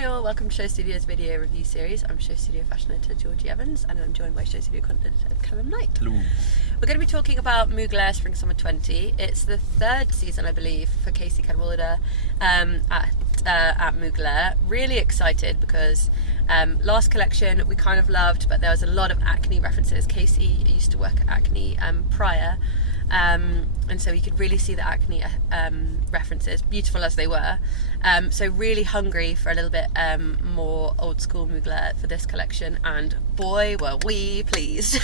Hi all, welcome to Show Studio's video review series. I'm Show Studio fashion editor Georgina Evans and I'm joined by Show Studio content editor Calum Knight. Hello. We're going to be talking about MUGLER S Spring Summer 20. It's the third season, I believe, for Casey Cadwallader at MUGLER. Really excited because last collection we kind of loved, but there was a lot of acne references. Casey used to work at Acne prior. And so you could really see the acne references, beautiful as they were. So really hungry for a little bit more old school MUGLER for this collection, and boy were we pleased.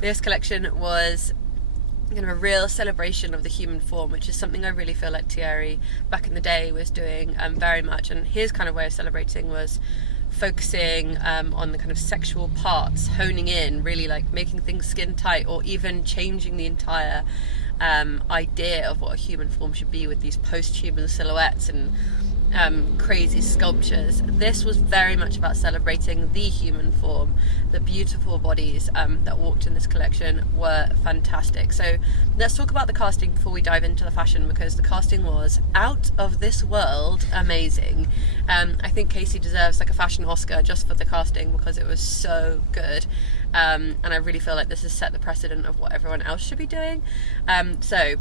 This collection was kind of a real celebration of the human form, which is something I really feel like Thierry back in the day was doing very much, and his kind of way of celebrating was focusing on the kind of sexual parts, honing in, really like making things skin tight, or even changing the entire idea of what a human form should be with these post-human silhouettes and crazy sculptures. This was very much about celebrating the human form. The beautiful bodies that walked in this collection were fantastic. So let's talk about the casting before we dive into the fashion, because the casting was out of this world amazing. I think Casey deserves like a fashion Oscar just for the casting because it was so good. And I really feel like this has set the precedent of what everyone else should be doing. So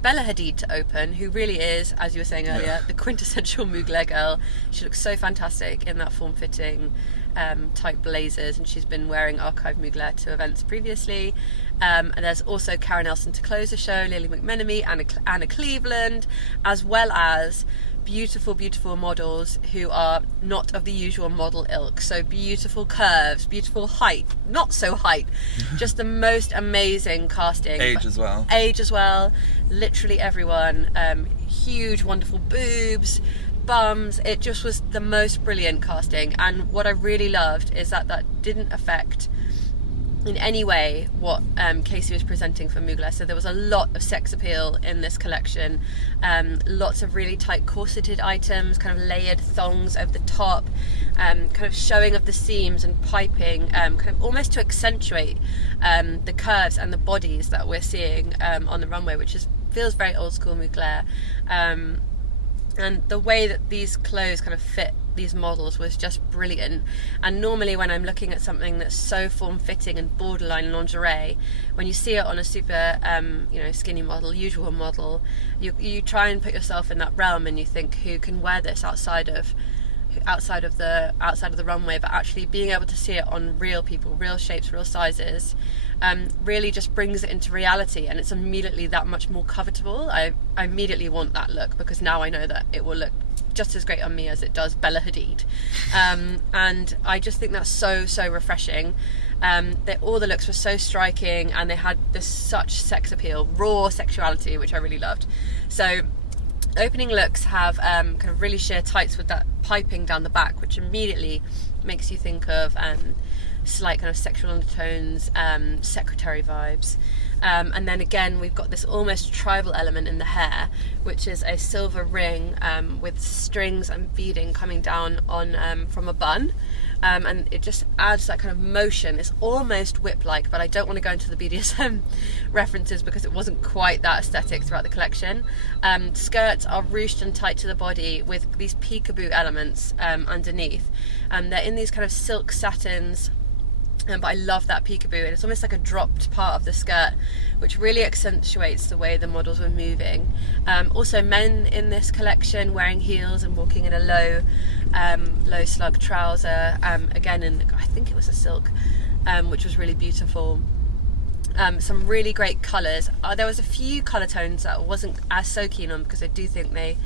Bella Hadid to open, who really is, as you were saying earlier, the quintessential MUGLER girl. She looks so fantastic in that form-fitting tight blazers, and she's been wearing archive MUGLER to events previously. And there's also Karen Nelson to close the show, Lily McMenemy, Anna Cleveland, as well as beautiful models who are not of the usual model ilk. So beautiful curves, beautiful height, not so height, just the most amazing casting. Age as well. Literally everyone. Huge, wonderful boobs, bums. It just was the most brilliant casting. And what I really loved is that didn't affect in any way what Casey was presenting for MUGLER. So there was a lot of sex appeal in this collection, lots of really tight corseted items, kind of layered thongs over the top, kind of showing of the seams and piping, kind of almost to accentuate the curves and the bodies that we're seeing on the runway, which feels very old school MUGLER. And the way that these clothes kind of fit these models was just brilliant. And normally when I'm looking at something that's so form-fitting and borderline lingerie, when you see it on a super skinny model, usual model, you try and put yourself in that realm and you think, who can wear this outside of the runway? But actually being able to see it on real people, real shapes, real sizes, really just brings it into reality, and it's immediately that much more covetable. I immediately want that look because now I know that it will look just as great on me as it does Bella Hadid. And I just think that's so refreshing. All the looks were so striking, and they had such sex appeal, raw sexuality, which I really loved. So opening looks have kind of really sheer tights with that piping down the back, which immediately makes you think of slight kind of sexual undertones, secretary vibes. And then again we've got this almost tribal element in the hair, which is a silver ring with strings and beading coming down on from a bun. And it just adds that kind of motion. It's almost whip-like, but I don't want to go into the BDSM references because it wasn't quite that aesthetic throughout the collection. Skirts are ruched and tight to the body with these peekaboo elements underneath. They're in these kind of silk satins, but I love that peekaboo, and it's almost like a dropped part of the skirt, which really accentuates the way the models were moving. Also men in this collection wearing heels and walking in a low slug trouser, again in, I think it was a silk, which was really beautiful. Some really great colours. There was a few colour tones that I wasn't as so keen on because I do think they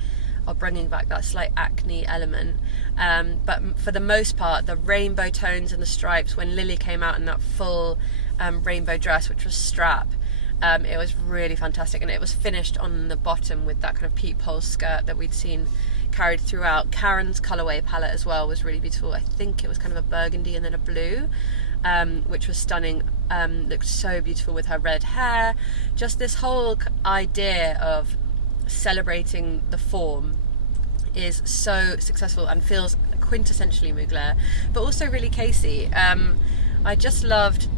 are bringing back that slight acne element, but for the most part the rainbow tones and the stripes, when Lily came out in that full rainbow dress which was strap, it was really fantastic, and it was finished on the bottom with that kind of peephole skirt that we'd seen carried throughout. Karen's colourway palette as well was really beautiful. I think it was kind of a burgundy and then a blue, which was stunning. Looked so beautiful with her red hair. Just this whole idea of celebrating the form is so successful and feels quintessentially MUGLER, but also really Casey. I just loved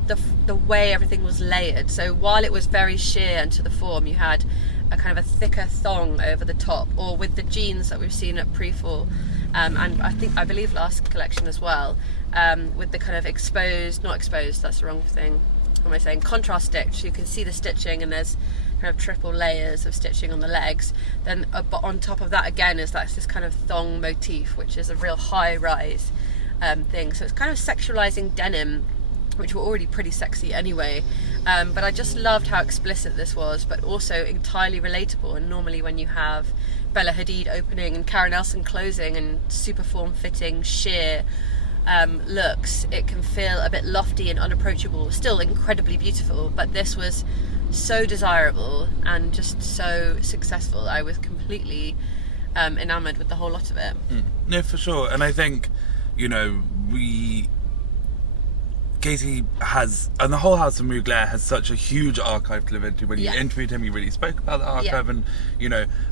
the way everything was layered. So while it was very sheer and to the form, you had a kind of a thicker thong over the top, or with the jeans that we've seen at pre-fall, and I believe last collection as well, with the kind of not exposed, that's the wrong thing, what am I saying, contrast stitch. You can see the stitching, and there's kind of triple layers of stitching on the legs. Then but on top of that again is this kind of thong motif, which is a real high rise thing. So it's kind of sexualizing denim, which were already pretty sexy anyway, but I just loved how explicit this was, but also entirely relatable. And normally when you have Bella Hadid opening and Karen Elson closing and super form-fitting sheer looks, it can feel a bit lofty and unapproachable, still incredibly beautiful, but this was so desirable and just so successful. I was completely enamoured with the whole lot of it. No, for sure. And I think, Casey has, and the whole house of Mugler has such a huge archive to live into. When you interviewed him, he really spoke about the archive, and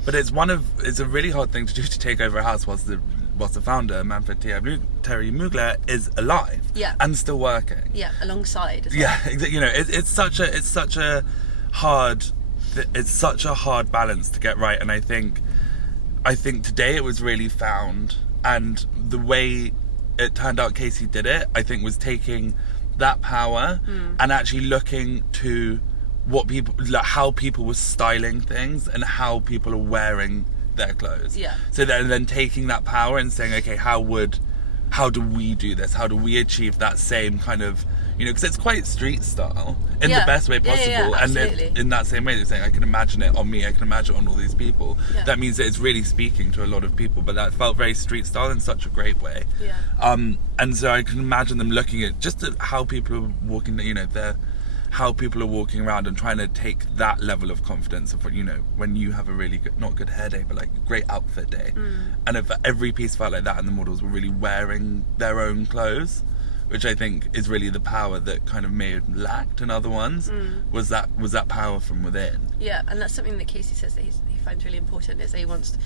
but it's a really hard thing to do, to take over a house whilst the founder, Manfred Terry Mugler, is alive and still working. Yeah, alongside as well. Yeah, it's such a hard balance to get right, and I think today it was really found, and the way it turned out Casey did it, I think, was taking that power and actually looking to how people were styling things and how people are wearing their clothes. Yeah. So then taking that power and saying, okay, how do we do this? How do we achieve that same kind of, because it's quite street style in the best way possible. And in that same way, they're saying, I can imagine it on me, I can imagine it on all these people. Yeah. That means that it's really speaking to a lot of people, but that felt very street style in such a great way. Yeah. And so I can imagine them looking at just at how people are walking, how people are walking around and trying to take that level of confidence of, when you have a really good, not good hair day, but like a great outfit day. And if every piece felt like that and the models were really wearing their own clothes, which I think is really the power that kind of may have lacked in other ones, was that power from within. Yeah, and that's something that Casey says that he finds really important, is that he wants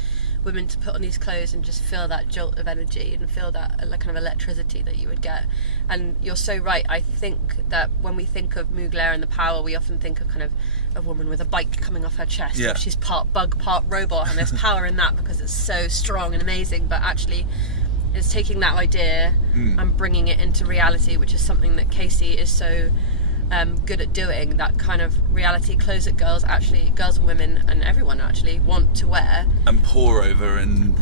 women to put on these clothes and just feel that jolt of energy and feel that kind of electricity that you would get. And you're so right. I think that when we think of Mugler and the power, we often think of kind of a woman with a bike coming off her chest. Yeah. She's part bug, part robot, and there's power in that because it's so strong and amazing. But actually, it's taking that idea and bringing it into reality, which is something that Casey is so good at doing. That kind of reality clothes that girls and women and everyone actually want to wear and pour over and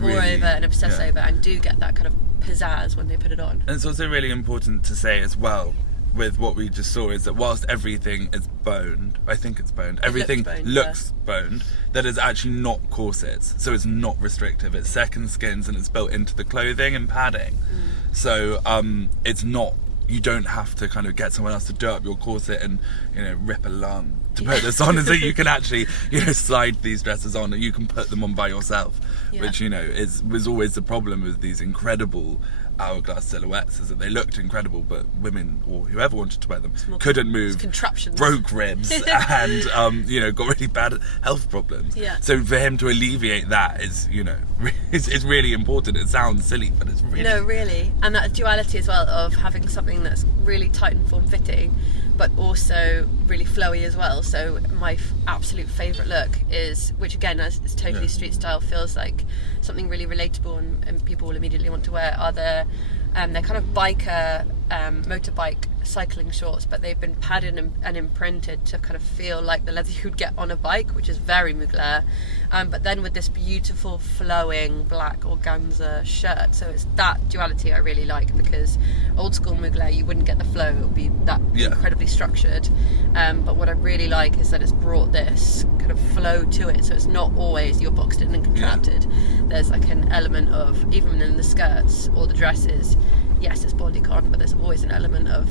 obsess over, and do get that kind of pizzazz when they put it on. And it's also really important to say as well, with what we just saw, is that whilst everything is boned, I think it's boned, everything looks boned, that is actually not corsets, so it's not restrictive, it's second skins and it's built into the clothing and padding. So it's not, you don't have to kind of get someone else to do up your corset and rip a lung to put this on, and so you can actually slide these dresses on and you can put them on by yourself, which was always the problem with these incredible hourglass silhouettes, is that they looked incredible, but women or whoever wanted to wear them couldn't move, contraptions, broke ribs, and got really bad health problems. So for him to alleviate that is it's really important. It sounds silly, but it's really and that duality as well of having something that's really tight and form fitting, but also really flowy as well. So my absolute favourite look is, which again is totally street style, feels like something really relatable and people will immediately want to wear, are they're kind of biker motorbike cycling shorts, but they've been padded and imprinted to kind of feel like the leather you'd get on a bike, which is very Mugler, but then with this beautiful flowing black organza shirt. So it's that duality I really like, because old school Mugler, you wouldn't get the flow, it would be that incredibly structured, but what I really like is that it's brought this kind of flow to it, so it's not always you're boxed in and contracted. There's like an element of, even in the skirts or the dresses, yes, it's bodycon, but there's always an element of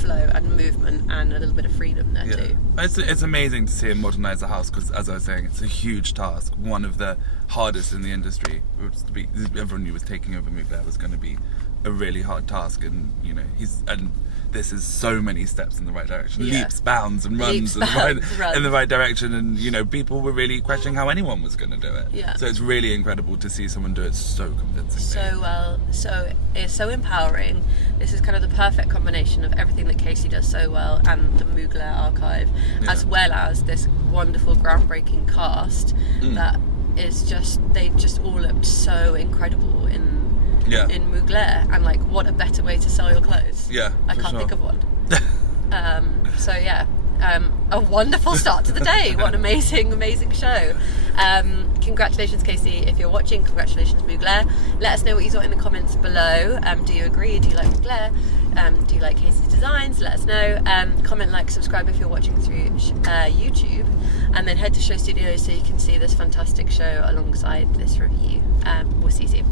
flow and movement and a little bit of freedom there too. It's amazing to see him modernise the house, because as I was saying, it's a huge task, one of the hardest in the industry. Everyone knew was taking over Mugler was going to be a really hard task, and this is so many steps in the right direction, leaps, bounds and runs in the right direction, and people were really questioning how anyone was going to do it. So it's really incredible to see someone do it so convincingly, so well. So it's so empowering. This is kind of the perfect combination of everything that Casey does so well and the Mugler archive, as well as this wonderful, groundbreaking cast that is just, they just all looked so incredible in MUGLER, and like, what a better way to sell your clothes. I can't think of one. So yeah, a wonderful start to the day. What an amazing show. Congratulations, Casey, if you're watching. Congratulations, MUGLER. Let us know what you thought in the comments below. Do you agree? Do you like MUGLER? Do you like Casey's designs? Let us know. Comment, like, subscribe if you're watching through YouTube, and then head to Show Studios so you can see this fantastic show alongside this review. We'll see you soon.